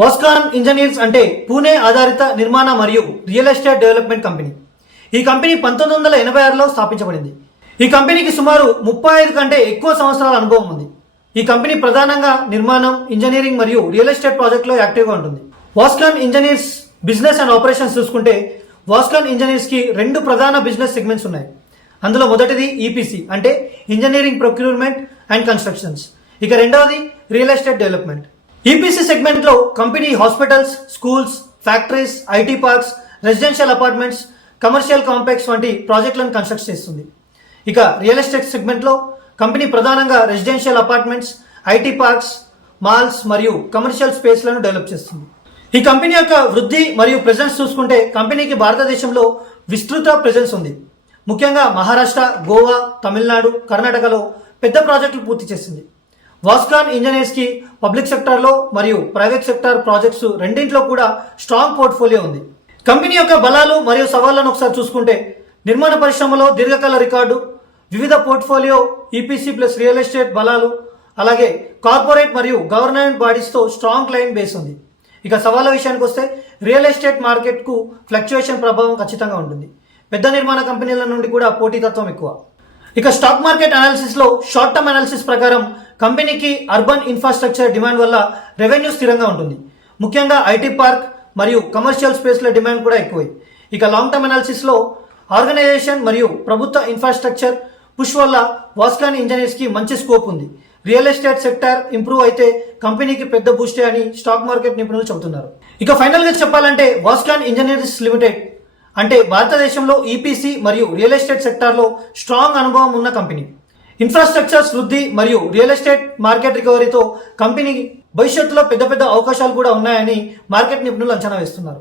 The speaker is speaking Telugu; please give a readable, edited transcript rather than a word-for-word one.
వాస్కాన్ ఇంజనీర్స్ అంటే పూణే ఆధారిత నిర్మాణ మరియు రియల్ ఎస్టేట్ డెవలప్మెంట్ కంపెనీ. ఈ కంపెనీ 1986లో స్థాపించబడింది. ఈ కంపెనీకి సుమారు 35 కంటే ఎక్కువ సంవత్సరాల అనుభవం ఉంది. ఈ కంపెనీ ప్రధానంగా నిర్మాణం, ఇంజనీరింగ్ మరియు రియల్ ఎస్టేట్ ప్రాజెక్టులో యాక్టివ్గా ఉంటుంది. Vascon engineers business and operations చూసుకుంటే వాస్కాన్ ఇంజనీర్స్ కి 2 ప్రధాన బిజినెస్ సెగ్మెంట్స్ ఉన్నాయి. అందులో మొదటిది ఈపీసీ అంటే ఇంజనీరింగ్ ప్రొక్యూర్మెంట్ అండ్ కన్స్ట్రక్షన్స్. ఇక రెండవది real estate development. EPC segment లో company hospitals, schools, factories, IT parks, residential apartments, commercial complex వంటి ప్రాజెక్టులను కన్స్ట్రక్ట్ చేస్తుంది. ఇక రియల్ ఎస్టేట్ సెగ్మెంట్ లో కంపెనీ ప్రధానంగా residential apartments, IT parks, malls మరియు కమర్షియల్ స్పేస్లను డెవలప్ చేస్తుంది. ఈ కంపెనీ యొక్క వృద్ధి మరియు ప్రెజెన్స్ చూసుకుంటే కంపెనీకి భారతదేశంలో విస్తృత ప్రెజెన్స్ ఉంది. ముఖ్యంగా మహారాష్ట్ర, గోవా, తమిళనాడు, కర్ణాటకలో పెద్ద ప్రాజెక్టులు పూర్తి చేసింది. వాస్కాన్ ఇంజనీర్స్ కి పబ్లిక్ సెక్టార్లో మరియు ప్రైవేట్ సెక్టార్ ప్రాజెక్ట్స్ రెండింటిలో కూడా స్ట్రాంగ్ పోర్ట్ఫోలియో ఉంది. కంపెనీ యొక్క బలాలు మరియు సవాళ్లను ఒకసారి చూసుకుంటే నిర్మాణ పరిశ్రమలో దీర్ఘకాల రికార్డు, వివిధ portfolio, EPC plus real estate బలాలు, అలాగే కార్పొరేట్ మరియు గవర్నమెంట్ బాడీస్తో స్ట్రాంగ్ క్లయింట్ బేస్ ఉంది. ఇక సవాళ్ళ విషయానికి వస్తే రియల్ ఎస్టేట్ మార్కెట్కు ఫ్లక్చుయేషన్ ప్రభావం ఖచ్చితంగా ఉంటుంది. పెద్ద నిర్మాణ కంపెనీల నుండి కూడా పోటీతత్వం ఎక్కువ. ఇక స్టాక్ మార్కెట్ అనాలిసిస్ లో షార్ట్ టర్మ్ అనాలిసిస్ ప్రకారం కంపెనీకి అర్బన్ ఇన్ఫ్రాస్ట్రక్చర్ డిమాండ్ వల్ల రెవెన్యూ స్థిరంగా ఉంటుంది. ముఖ్యంగా ఐటీ పార్క్ మరియు కమర్షియల్ స్పేస్ల డిమాండ్ కూడా ఎక్కువై. ఇక లాంగ్ టర్మ్ అనాలిసిస్ లో ఆర్గనైజేషన్ మరియు ప్రభుత్వ ఇన్ఫ్రాస్ట్రక్చర్ పుష్ వల్ల వాస్కాన్ ఇంజనీర్స్ కి మంచి స్కోప్ ఉంది. రియల్ ఎస్టేట్ సెక్టార్ ఇంప్రూవ్ అయితే కంపెనీకి పెద్ద బూస్టే అని స్టాక్ మార్కెట్ నిపుణులు చెబుతున్నారు. ఇక ఫైనల్ గా చెప్పాలంటే వాస్కాన్ ఇంజనీర్స్ లిమిటెడ్ అంటే భారతదేశంలో ఈపీసీ మరియు రియల్ ఎస్టేట్ సెక్టార్లో స్ట్రాంగ్ అనుభవం ఉన్న కంపెనీ. ఇన్ఫ్రాస్ట్రక్చర్స్ వృద్ధి మరియు రియల్ ఎస్టేట్ మార్కెట్ రికవరీతో కంపెనీ భవిష్యత్తులో పెద్ద అవకాశాలు కూడా ఉన్నాయని మార్కెట్ నిపుణులు అంచనా వేస్తున్నారు.